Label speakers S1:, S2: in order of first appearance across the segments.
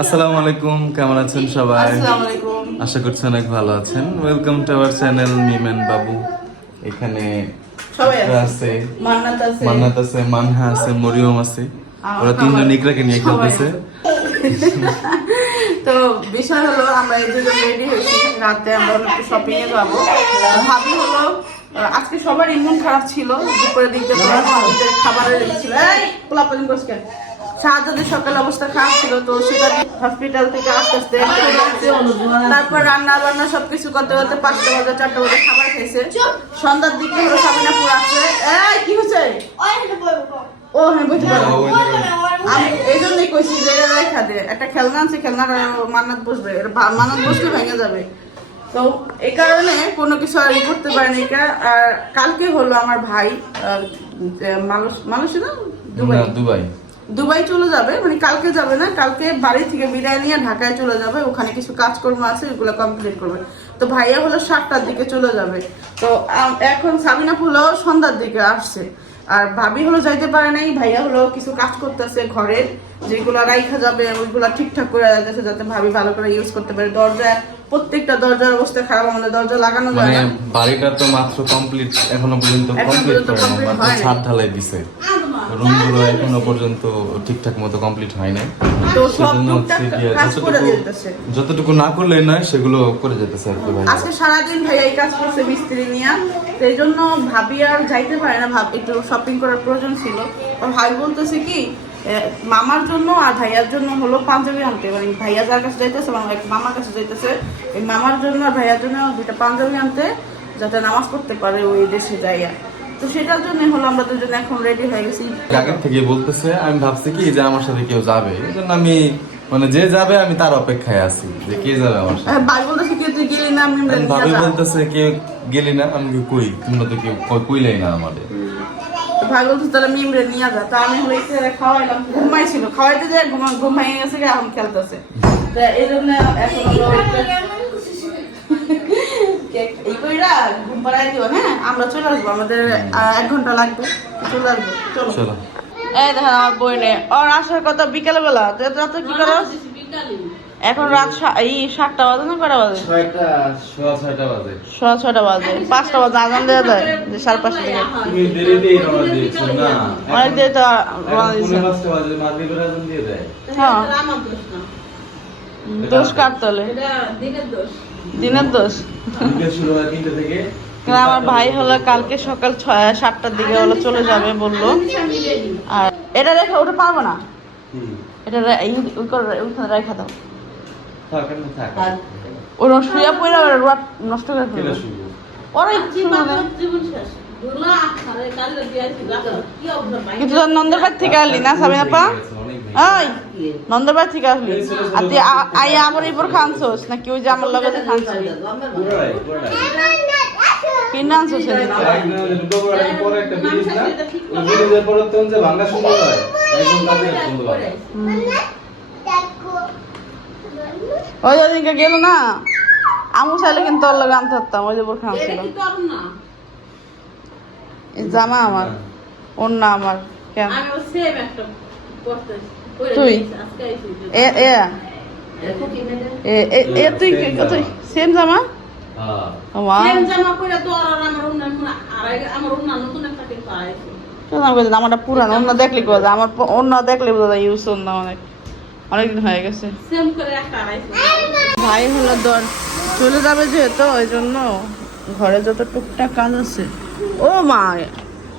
S1: আসসালামু আলাইকুম কেমন আছেন সবাই? আশা করছি অনেক ভালো আছেন। ওয়েলকাম টু আওয়ার চ্যানেল মিমেন বাবু এখানে
S2: আছে। মান্নাত আছে।
S1: মানহা আছে মরিয়ম আছে। ওরা তিনজন ইকরাকে নিয়ে খেলতেছে।
S2: তো বিষয় হলো আমরা এই দুজন রেডি হয়েছি। রাতে আমরা একটু শপিং এ যাব। ভাবি হলো আজকে সবার ইমন খারাপ ছিল। দুপুরের দিক দিয়ে খাবারের ছিল। করছে কেন? শাহজাদের সকাল অবস্থা খারাপ ছিল তো সেটা হসপিটাল থেকে আস্তে আস্তে তারপর রান্না বান্না সবকিছু করতে করতে পাঁচটা বাজে চারটা বাজে খাবার খেয়েছে সন্ধ্যার দিকে হলো সাবিনাপুর আসছে। কি হয়েছে? ও হ্যাঁ বুঝতে পারো আমি এই জন্যই কইছি যে রেখা দে একটা খেলনা আছে খেলনাটা মান্নাত বসবে মান্নাত বসলে ভেঙে যাবে। তো এই কারণে কোনো কিছু আর করতে পারেনি। আর কালকে হলো আমার ভাই মানুষ মানুষ না দুবাই।
S1: দুবাই।
S2: দুবাই চলে যাবে মানে কালকে যাবে না, কালকে বাড়ি থেকে বিদায় নিয়ে ঢাকায় চলে যাবে, ওখানে কিছু কাজকর্ম আছে, ওগুলো কমপ্লিট করবে। তো ভাইয়া হলো সাতটার দিকে চলে যাবে। তো এখন সাবিনা হলো সন্ধ্যার দিকে আসছে। আর ভাবি হলো যাইতে পারে নাই, ভাইয়া হলো কিছু কাজ করতেছে ঘরের, যেগুলো রাইখা যাবে, ওইগুলো ঠিকঠাক করে যাচ্ছে যাতে ভাবি ভালো করে ইউজ করতে পারে। দরজা প্রত্যেকটা দরজার অবস্থা খারাপ আমাদের দরজা লাগানো যায়
S1: মানে
S2: না।
S1: বাড়িটা তো মাত্র কমপ্লিট এখনও পর্যন্ত কমপ্লিট করে না মাত্র ছাদ ঢালাই দিছে। রুমগুলো এখনও পর্যন্ত ঠিকঠাক মতো কমপ্লিট হয় নাই।
S2: তো সব টুকটাক কাজ করে
S1: যতটুকু
S2: দিতেছে।
S1: যতটুকু না করলে নয় সেগুলো করে যেতেছে আর কি ভাই
S2: আজকে সারাদিন ভাইয়া এই কাজ করছে মিস্ত্রি নিয়ে। এই জন্য ভাবি আর যাইতে পারে না ভাব একটু শপিং করার প্রয়োজন ছিল। ভাই বলতেছে কি মামার জন্য আর ভাইয়ার জন্য হলো পাঞ্জাবি আনতে। মানে ভাইয়া যার কাছে যাইতেছে মামার কাছে যাইতেছে এই মামার জন্য আর ভাইয়ার জন্য দুইটা পাঞ্জাবি আনতে যাতে নামাজ পড়তে পারে ওই দেশে যাইয়া। তো সেটার জন্য হলো আমরা দুজন এখন রেডি হয়ে গেছি।
S1: আগে থেকে বলতেছে আমি ভাবছি কি যে আমার সাথে কেউ যাবে। এই জন্য আমি মানে যে যাবে আমি তার অপেক্ষায় আছি যে কে যাবে আমার সাথে।
S2: ভাই বলতেছে কি তুই গেলি না? আমি
S1: ভাবি। বলতেছে কেউ গেলি না? আমি কই? তোমরা তো কেউ কইলাই না আমাদের।
S2: ভাই বলছে তাহলে মিমরে নিয়ে যা। তা আমি হলো এখানে খাওয়াইলাম ঘুমাইছিল খাওয়াইতে যায় ঘুমা ঘুমাই গেছে এখন খেলতেছে। তো এই জন্য এখন এই কইরা ঘুম পাড়াই দিও হ্যাঁ? আমরা চলে আসব আমাদের এক ঘণ্টা লাগবে। চলে আসব চলো।
S1: চলো।
S2: এই দেখেন আমার বই নে ওর আসার কথা বিকেল বেলা তো রাতে কি করো? এখন রাত সা- এই সাতটা বাজে না কটা বাজে?
S1: ছয়টা সোয়া ছয়টা বাজে।
S2: ছটা বাজে। পাঁচটা বাজে আজান দেওয়া যায় যে সাড়ে পাঁচটা থেকে। অনেক দেরি তো
S1: দিয়ে দেয়।
S2: হ্যাঁ। দোষ কার তলে? দিনের দোষ। আমার ভাই হলো কালকে সকাল ছয় সাতটার দিকে হলো চলে যাবে বলল। আর এটা রেখে ওটা পারব না? এটা রে- এই ওই করে ওইখানে রেখা দাও। ওর শুয়ে পড়ে আবার রোয়াট নষ্ট করে ফেলবে। ওরা ইচ্ছে মানে কিন্তু তোর নন্দরবার থেকে আসলি না সাবিনা পা। ওই নন্দরবার থেকে আসলি। আর তুই আই আমার এইবার খানছোস নাকি ওই যে আমার লগে খানছিস। কিনে আনছোস সেদিন
S1: ওই
S2: ওদিনকে গেল না আমু চাইলে কিন্তু তোর লগে আনতে পারতাম ওই যে বোর খানছিল এই জামা আমার ওর না আমার কেন? তুই? এ এ। এ এ এ তুই তুই সেম জামা?
S1: হ্যাঁ।
S2: আমারটা পুরানো অন্য দেখলে আমার অন্য দেখলে বোঝা যায় ইউজ অন্য অনেক। অনেকদিন হয়ে গেছে। ভাই হলো দর। চলে যাবে যেহেতু ওই জন্য ঘরে যত টুকটাক কাজ আছে। ও মা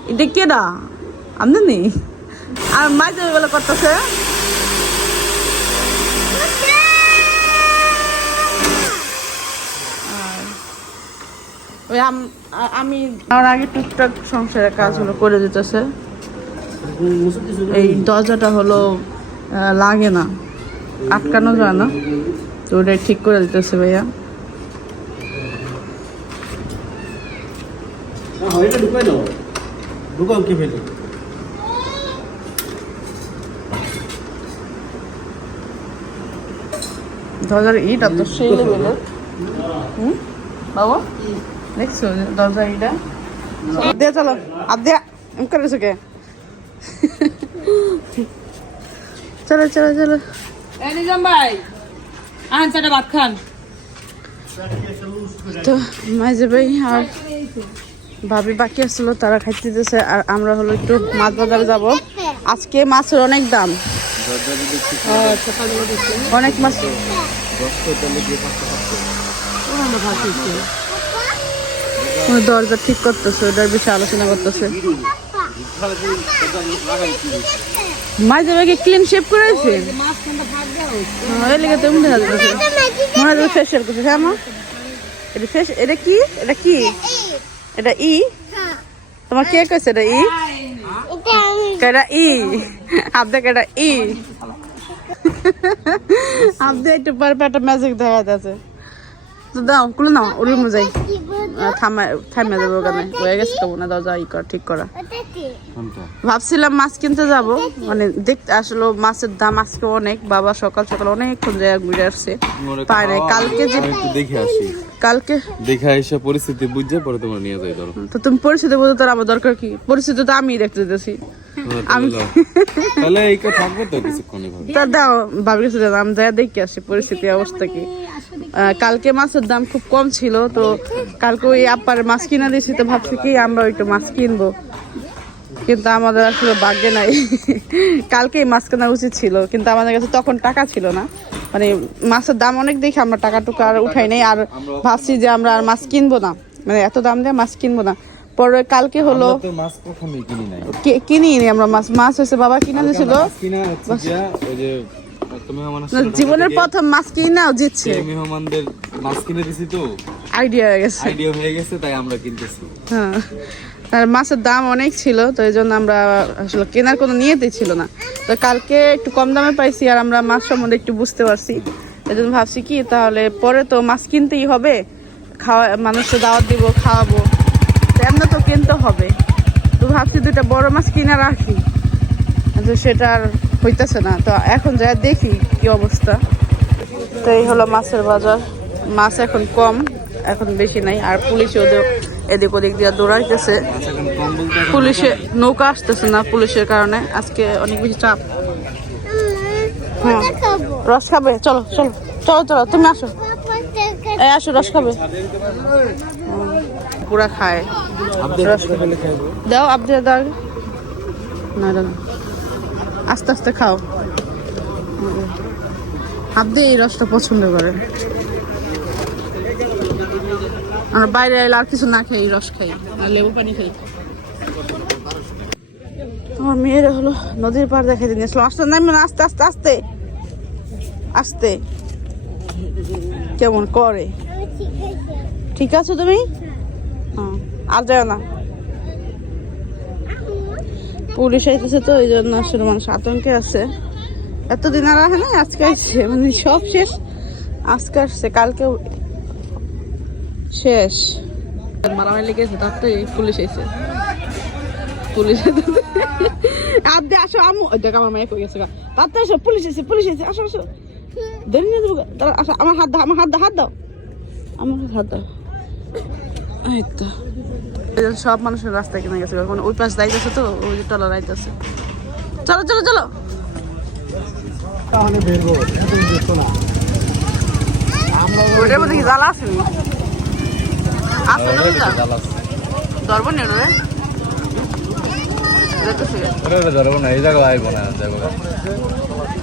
S2: এটা কে দা? আপনি নি? আর মাই তো এগুলো করতেছে? ওই আম- আমি আমার আগে টুকটাক সংসারের কাজ হলো করে দিতেছে। এই দরজাটা হলো লাগে না। আটকানো যায় না। তো ওটাই ঠিক করে দিতেছে ভাইয়া।
S3: এটা ঢুকাই দাও। ঢুকাও কি ফেলে
S2: দরজার ইটা তো সেই লেভেলের হুম? বাবা? দেখছ যে দরজার ইটা? দে চলো। আর দে এম কে? চলো চলো চলো। তো মাঝে ভাই আর ভাবি বাকি আসলো, তারা খাইতে দিতেছে, আর আমরা হলো একটু মাছ বাজারে যাব। আজকে মাছের অনেক দাম। অনেক মাছ। দরজা ঠিক করতেছে, ওটার বিষয়ে আলোচনা করতেছে। মাঝে ভাগে ক্লিন শেপ করেছে? ওই লেগে তুমি মনে হয় ফেসিয়াল করছে হ্যাঁ মা? এটা ফেস এটা কি? এটা কি? এটা ই? তোমার কে কইছে এটা ই? ই। ই। একটু পরে একটা ম্যাজিক দেখা যাচ্ছে। তো দাও খুলে নাও ওর রুমে যাই। থামা থামে যাব ওখানে। হয়ে গেছে তো না দাও ই কর ঠিক করা। ভাবছিলাম মাছ কিনতে যাব মানে দেখতে আসলে মাছের দাম আজকে অনেক বাবা সকাল সকাল অনেকক্ষণ জায়গা ঘুরে আসছে। পায় নাই কালকে যে
S1: দেখে আসি।
S2: কালকে।
S1: দেখে এসে পরিস্থিতি বুঝে পরে তোমার নিয়ে যাই ধরো।
S2: তো তুমি পরিস্থিতি তোর আমার দরকার কি? পরিস্থিতি তো আমি দেখতে দিতেছি। আমি-
S1: তাহলে এই কথা থাকবে তো কিছুক্ষণ
S2: তা দাও ভাবির কাছে দাও আমি যাই দেখে আসি পরিস্থিতি অবস্থা কি। কালকে মাছের দাম খুব কম ছিল তো কালকে ওই আপার মাছ কিনা দিয়েছি তো ভাবছি কি আমরা একটু মাছ কিনবো। কিন্তু আমাদের আসলে ভাগ্যে নাই। কালকেই মাছ কেনা উচিত ছিল কিন্তু আমাদের কাছে তখন টাকা ছিল না। মানে মাছের দাম অনেক দেখে আমরা টাকা টুকা আর উঠাই নাই। আর ভাবছি যে আমরা আর মাছ কিনবো না। মানে এত দাম দিয়ে মাছ কিনবো না। পরে কালকে হলো
S1: আমরা মাছ কখনোই কিনি নাই।
S2: কিনি নি আমরা মাছ। মাছ হয়েছে বাবা কিনে দিয়েছিল
S1: ওই যে
S2: জীবনের প্রথম মাছ কিনে নাও জিতছে।
S1: মেহমানদের মাছ কিনে দিছি তো।
S2: আইডিয়া হয়ে গেছে।
S1: আইডিয়া হয়ে গেছে তাই আমরা কিনতেছি।
S2: হ্যাঁ। আর মাছের দাম অনেক ছিল, তো এই জন্য আমরা আসলে কেনার কোনো নিয়েতেই ছিল না। তো কালকে একটু কম দামে পাইছি আর আমরা মাছ সম্বন্ধে একটু বুঝতে পারছি। এই জন্য ভাবছি কি, তাহলে পরে তো মাছ কিনতেই হবে, খাওয়া, মানুষকে দাওয়াত দিব, খাওয়াবো। তো এমনি তো কিনতে হবে। তো ভাবছি দুইটা বড় মাছ কিনে রাখি। তো সেটা আর হইতেছে না। তো এখন যা দেখি কি অবস্থা। তো এই হলো মাছের বাজার। মাছ এখন কম, এখন বেশি নাই। আর পুলিশ ওদের এদিক ওদিক দিয়ে দৌড়াইতেছে। পুলিশে নৌকা আসতেছে না পুলিশের কারণে। আজকে অনেক বেশি চাপ। হ্যাঁ। রস খাবে? চলো চলো। চলো চলো, তুমি আসো। আসো, রস খাবে। পুরা খায়। দাও আপনি দাও। না না। আস্তে আস্তে খাও। আপনি এই রসটা পছন্দ করেন আমরা বাইরে এলে আর কিছু না খাই রস খাই, আর লেবু পানি খাই। আমার মেয়েরা হলো নদীর পাড় দেখাই দিন, আসলে, আস্তে নামবে আস্তে আস্তে আস্তে। আস্তে। কেমন করে? ঠিক আছে তুমি? হ্যাঁ আর যাও না। পুলিশ আইতেছে তো ওই জন্য আসলে মানুষ আতঙ্কে আছে। এতদিন আর আহে না আজকে আসছে মানে সব শেষ। আজকে আসছে কালকে শেষ। মারামারি লেগেছে তার তো এই পুলিশ এসে পুলিশ আদে আসো আমু দেখ আমার মেয়ে কই গেছে গা। তার তো আসো পুলিশ এসে পুলিশ এসে আসো আসো। ধরে নিয়ে দেবো আসো আমার হাত দাও আমার হাত দাও হাত দাও। আমার হাত দাও। এই তো। এই সব মানুষের রাস্তায় কিনে গেছে মানে ওই পাশ যাইতেছে তো ওই যে টলার আইতেছে। চলো চলো চলো।
S3: তাহলে বেরবো তুমি দেখো না।
S2: ওইটার মধ্যে কি জ্বালা ওইটা ধরবো নি রে দেখতেছি
S1: ওটা ধরবো না এই জায়গায় আইবো না যাব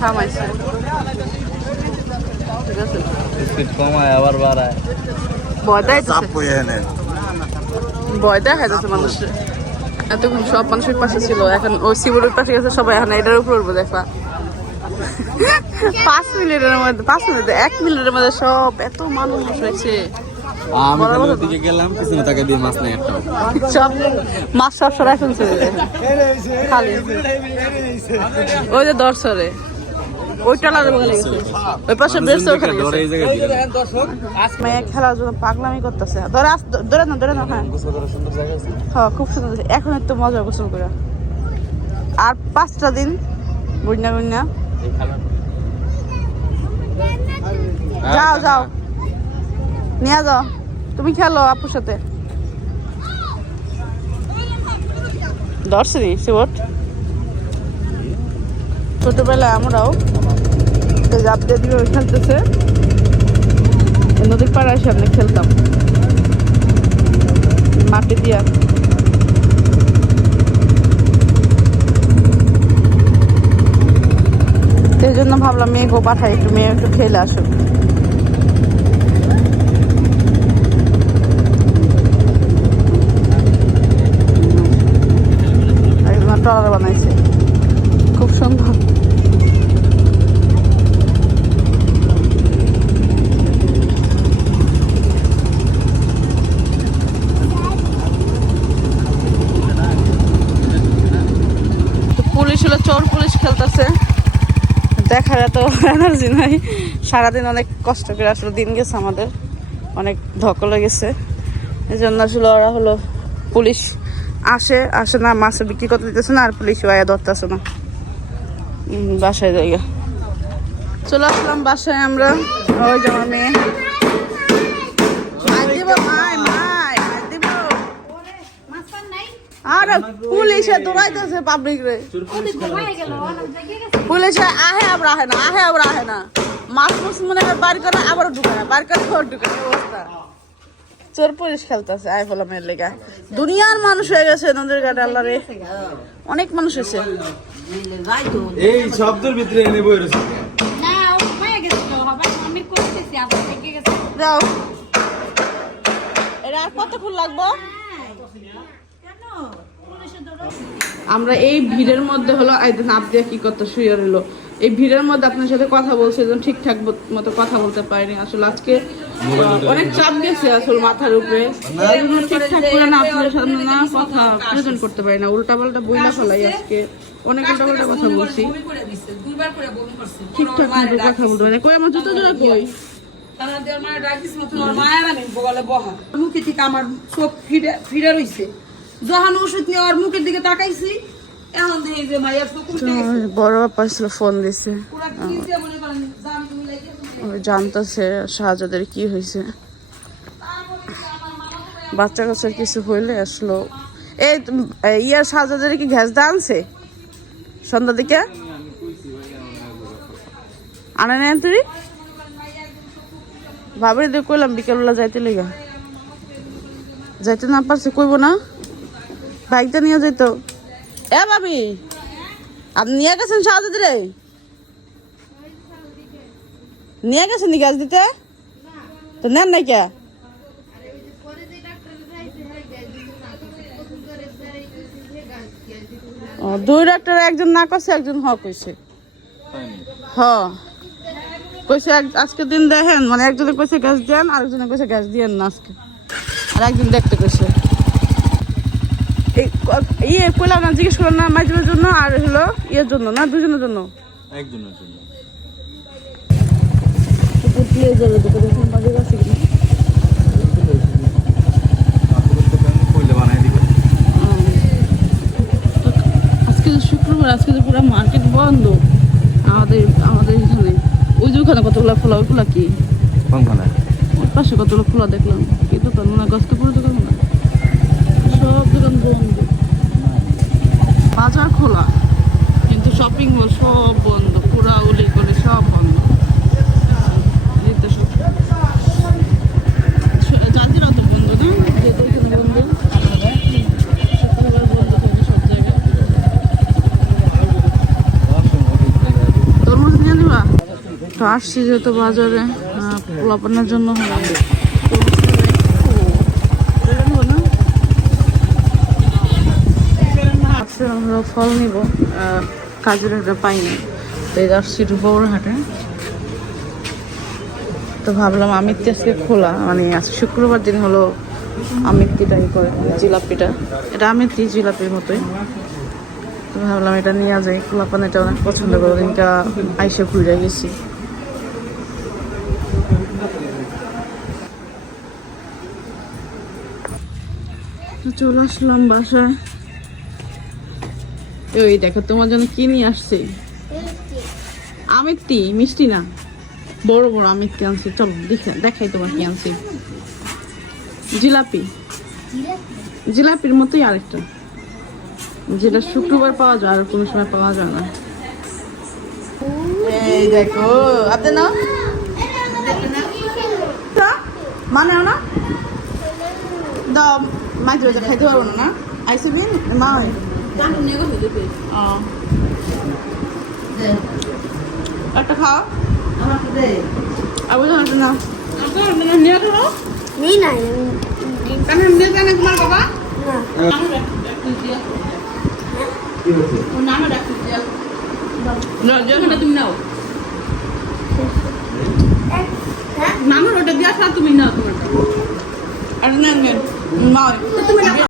S2: থামাইছে
S1: স্পিড কমায় আবার বাড়ায়।
S2: ভয় দেখাইতেছে। ভয় দেখাইতেছে মানুষের। এতক্ষণ সব মানুষের পাশে ছিল এখন ওই শিবুরের পাশে গেছে সবাই এখন এটার উপর উঠবো দেখা পাঁচ মিনিটের মধ্যে পাঁচ মিনিট এক মিনিটের মধ্যে সব এত মানুষ হয়েছে।
S1: আমি তাহলে ওদিকে গেলাম পিছনে তাকে দিয়ে মাছ নেই একটা
S2: সব মাছ সব সরাই ফেলছে খালি। ওই যে দর্শরে। ওই টালার গেছে। ওই পাশে বেরছে ওখানে গেছে
S1: ধরে এই জায়গায় দিয়ে দেয়।
S2: মেয়ে খেলার জন্য পাগলামি করতেছে। ধরে আস ধরে না ধরে না হ্যাঁ। হ্যাঁ খুব সুন্দর এখন একটু মজা গোসল করে। আর পাঁচটা দিন বুঝনা বুঝনা যাও যাও। নিয়ে যাও। তুমি খেলো আপুর সাথে। ধরছে নি শিবট ছোটবেলায় আমরাও জাপ দিয়ে দিয়ে খেলতেছে। নদীর পাড়ায় সামনে খেলতাম। মাটি দিয়া। সেই জন্য ভাবলাম মেয়েকেও পাঠাই একটু মেয়ে একটু খেলে আসুক একজন ট্রলার বানাইছে খুব সুন্দর তো পুলিশ হলো চোর পুলিশ খেলতেছে এত এনার্জি নাই সারাদিন অনেক কষ্ট করে আসলে দিন গেছে আমাদের। অনেক ধকলে গেছে। এই জন্য আসলে ওরা হলো পুলিশ আসে আসে না, মাছ বিক্রি করতে দিতেছে না, আর পুলিশ আয়া ধরতেছে না। বাসায় জায়গা চলে আসলাম বাসায় আমরা। ওই যে আমার মেয়ে। পুলিশে দৌড়াইতেছে পাবলিক রে। পুলিশে আহে আবার আহে না আহে আবার আহে না। মাছ মাছ মনে করে বার করে আবার ঢুকে না বার করে ঘর ঢুকে অবস্থা? চোর পুলিশ খেলতেছে মেয়ের লেগা। দুনিয়ার মানুষ হয়ে গেছে নদীর ঘাটে আল্লাহ রে। অনেক মানুষ হয়েছে।
S1: এই শব্দের ভিতরে এনে বই রয়েছে।
S2: এটা আর কতক্ষণ লাগবো? আমরা এই ভিড়ের মধ্যে হলো একদিন আপ দিয়ে কি করতে শুয়ে রইল। এই ভিড়ের মধ্যে আপনার সাথে কথা বলছে যেন ঠিকঠাক মতো কথা বলতে পারিনি আসলে আজকে অনেক চাপ গেছে আসলে মাথার উপরে। ঠিকঠাক করে না আপনার সামনে না কথা প্রেজেন্ট করতে পারি না। উল্টা পাল্টা বইলা ফেলাই আজকে। অনেক উল্টা পাল্টা কথা বলছি। ঠিকঠাক মতো কথা বলতে পারি না। কই আমার জুতো জোড়া কই?
S4: মুখে থেকে আমার চোখ ফিরে ফিরে রইছে। যখন ওষুধ নেওয়ার মুখের দিকে তাকাইছি এখন দেখি যে চোখ উঠে
S2: বড় বাপ্পা ছিল ফোন দিছে। জানতেছে শাহজাদের কি হয়েছে। বাচ্চা কাচ্চার কিছু হইলে আসলো। এই ইয়ার শাহজাদের কি গ্যাস দা আনছে? সন্ধ্যা দিকে? আনে নেন তুই ভাবি দিয়ে কইলাম বিকেলবেলা যাইতে লেগা। যাইতে না পারছে কইব না? বাইকটা নিয়ে যাইতো এ ভাবি আপনি নিয়ে গেছেন শাহজাদিরে নিয়ে গেছেন নি গ্যাস দিতে? তো নেন নাই কে? ও, দুই ডাক্তার একজন না কইছে একজন হ কইছে। হ। কইছে আজকে দিন দেখেন মানে একজনে কইছে গ্যাস দেন আরেকজনে কইছে গ্যাস দিয়েন না আজকে। আর একজন দেখতে কইছে। ইয়ে কইলাম না জিজ্ঞেস করলাম না মাইজুমের জন্য আর হলো ইয়ের জন্য না দুজনের জন্য?
S1: একজনের জন্য।
S2: আজকে তো শুক্রবার আজকে তো পুরো মার্কেট বন্ধ আমাদের আমাদের এখানে। ওই যে ওখানে কতগুলো খোলা ওইগুলো কি? পাশে কতগুলো খোলা দেখলাম কি দোকান মনে হয় মনে হয়। সব দোকান বন্ধ। বাজার খোলা, কিন্তু শপিং মল সব বন্ধ পুরা উলি করে সব বন্ধ। তো আসছি যেহেতু বাজারে পোলাপানের জন্য হলো তরমুজ নেবে। ও, এটা নিবো না? আজকে আমরা ফল নিব কাজের হাটে পাইনি তো এই রূপবর হাটে। তো ভাবলাম আমিত্তি আজকে খোলা মানে আজকে শুক্রবার দিন হলো আমিত্তিটাই করে, জিলাপিটা। এটা আমিত্তি, জিলাপির মতোই। তো ভাবলাম এটা নিয়ে যাই। খোলাপান এটা অনেক পছন্দ করে দিনটা আইসে ঘুরে গেছি। চলে আসলাম বাসায়। ওই দেখো তোমার জন্য কি নিয়ে আসছে? আমিত্তি মিষ্টি না? বড় বড় আমিত্তি আনছি চলো দেখে দেখাই তোমার কি আনছি। জিলাপি। জিলাপির মতোই আরেকটা। যেটা শুক্রবার পাওয়া যায় আর কোনো সময় পাওয়া যায় না। এই দেখো আপনি না তা, মানে না? দাও মাইতে খাইতে পারব না না? আইসিবিন মা একটা খাও আর বুঝো না না নিয়ে তো
S5: নেই নাই
S2: কেন নিয়ে জানে তোমার বাবা তুমি নাও নানুর ওটা দিয়ে আসা তুমি নাও তোমারটা আর না মা তুমি